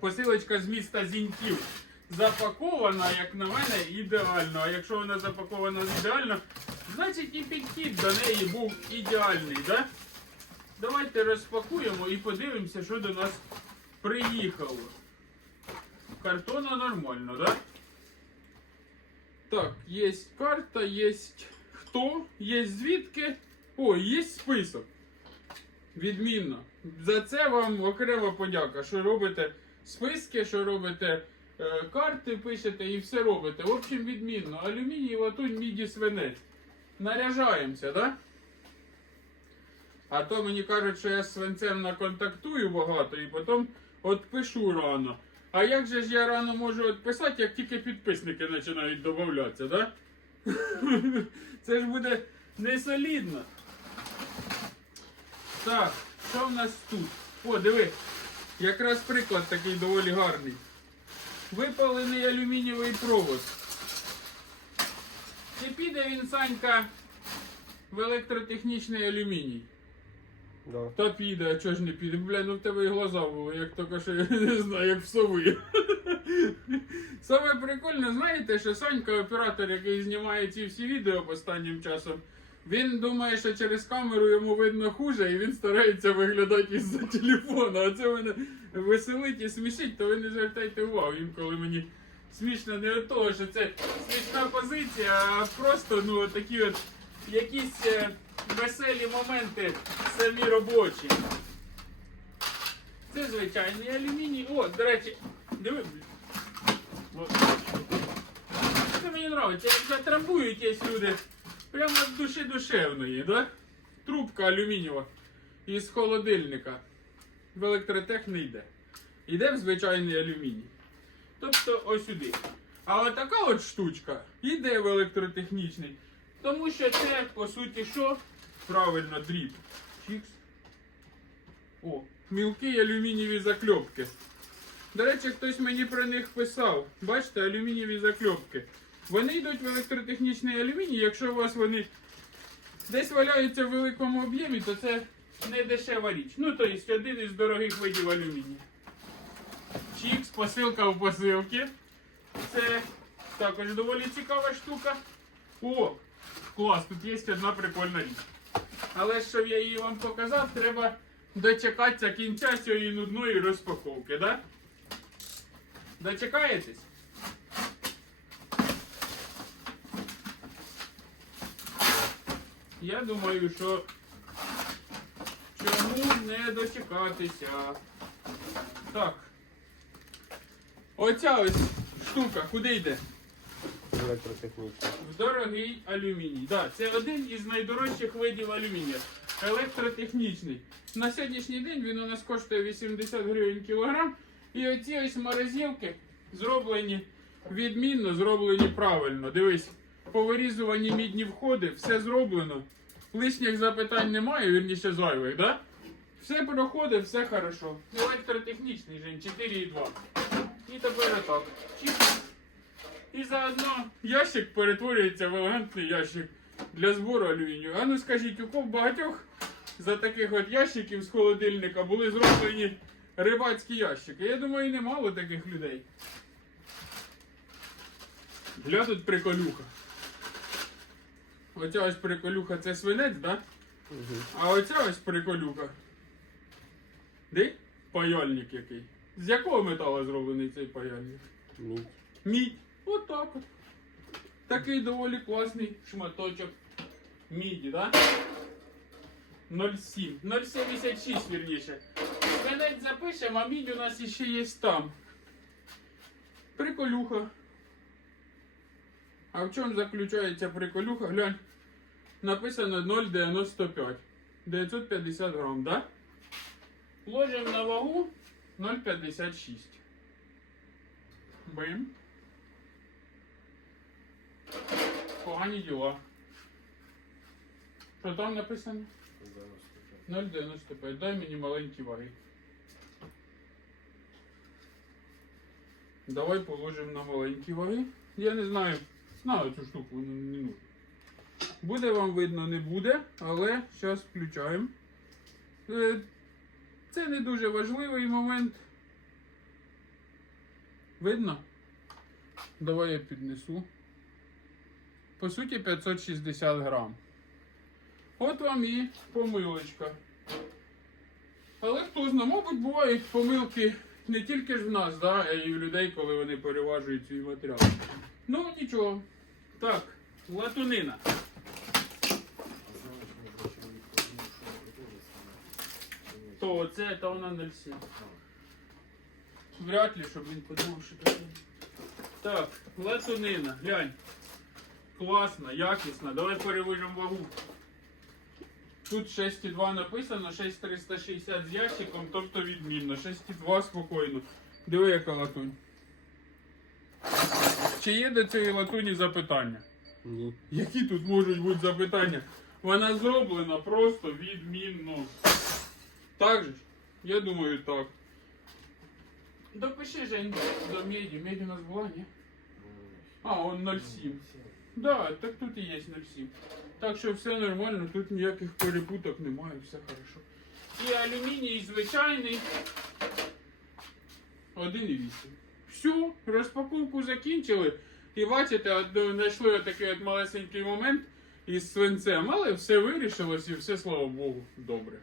Посилочка з міста Зіньків запакована, як на мене, ідеально. А якщо вона запакована ідеально, значить і підхід до неї був ідеальний. Да? Давайте розпакуємо і подивимося, що до нас приїхало. Картона нормально, да? Так, є карта, є хто, є звідки. О, є список. Відмінно. За це вам окрема подяка, що робите списки, що робите е, карти, пишете і все робите. В общем, відмінно. Алюміній, латунь, міді, свинець. Наряжаємося, да? А то мені кажуть, що я з свинцем наконтактую багато і потім відпишу рано. А як же ж я рано можу відписати, як тільки підписники починають додатися, да? Це ж буде не солідно. Так, що в нас тут? О, диви, якраз приклад такий доволі гарний. Випалений алюмінієвий провод. Чи піде він, Санька, в електротехнічний алюміній? Да. Та піде, а чого ж не піде? Бля, ну в тебе і глаза були, як тільки що я не знаю, як в сови. Саме прикольне, знаєте, що Санька, оператор, який знімає ці всі відео останнім часом, він думає, що через камеру йому видно хуже, і він старається виглядати із-за телефона. А це мене веселить і смішить, то ви не звертайте увагу. Інколи мені смішно не від того, що це смішна позиція, а просто ну такі от якісь е, веселі моменти самі робочі. Це звичайний алюміній. О, до речі, диви. Це мені подобається, як затрамбують є люди. Прямо з душі душевної, да? Трубка алюмінієва із холодильника. В електротех не йде. Йде в звичайний алюміній. Тобто ось сюди. А отака от штучка йде в електротехнічний. Тому що це, по суті, що? Правильно, дріб. Чікс. О, мілкі алюмінієві закльопки. До речі, хтось мені про них писав. Бачите, алюмінієві закльопки. Вони йдуть в електротехнічний алюміній. Якщо у вас вони десь валяються в великому об'ємі, то це не дешева річ. Ну, тобто один із дорогих видів алюмінію. Чікс, посилка в посилки. Це також доволі цікава штука. О, клас, тут є одна прикольна річ. Але щоб я її вам показав, треба дочекатися кінця цієї нудної розпаковки, да? Дочекаєтесь? Я думаю, що чому не дочекатися? Так. Оця ось штука, куди йде? В дорогий алюміній. Да, це один із найдорожчих видів алюмінія. Електротехнічний. На сьогоднішній день він у нас коштує 80 гривень кілограм. І оці ось морозилки зроблені відмінно, зроблені правильно. Дивись, повирізувані мідні входи, все зроблено. Лишніх запитань немає, вірніше зайвих, да? Все проходить, все хорошо. Електротехнічний жень 4,2. І тепер отак. І заодно ящик перетворюється в елегантний ящик для збору алюмінію. А ну скажіть, у кого багатьох за таких от ящиків з холодильника були зроблені рибацькі ящики? Я думаю, немало таких людей. Гля тут приколюха. Оця ось приколюха це свинець, да? Угу. А оця ось приколюха. Де? Паяльник який. З якого металу зроблений цей паяльник? Мідь. Мідь. Отак от. Такий доволі класний шматочок міді, да? 0,7. 0,76 вірніше. Свинець запишемо, а мідь у нас іще є там. Приколюха. А в чому заключається приколюха? Глянь. Написано 0,95. 950 грам, да? Ложимо на вагу 0,56. Бим. Погані діла. Що там написано? 0,95. Дай мені маленькі ваги. Давай положимо на маленькі ваги. Я не знаю. Знаю цю штуку, не нужно. Буде вам видно, не буде, але зараз включаємо. Е, Це не дуже важливий момент. Видно? Давай я піднесу. По суті, 560 грам. От вам і помилочка. Але хто знає, мабуть, бувають помилки не тільки ж в нас, да, а й у людей, коли вони переважують свій матеріал. Ну, нічого. Так, латунина. То оце, то вона 0,7. Вряд ли, щоб він подумав, що таке. Так, латунина, глянь. Класна, якісна. Давай перевижимо вагу. Тут 6,2 написано, 6,360 з ящиком, тобто відмінно. 6,2 спокійно. Диви, яка латунь. Чи є до цієї латуні запитання? Ні. Які тут можуть бути запитання? Вона зроблена просто відмінно. Так же ж? Я думаю, так. Допиши, Жень, до меді. Меді у нас була, ні? А, он 0,7. Да, так тут і є 0,7. Так що все нормально, тут ніяких перепуток немає, все хорошо. І алюміній звичайний 1,8. Все, розпаковку закінчили. І бачите, ну, знайшли такий от малесенький момент із свинцем, але все вирішилось і все, слава Богу, добре.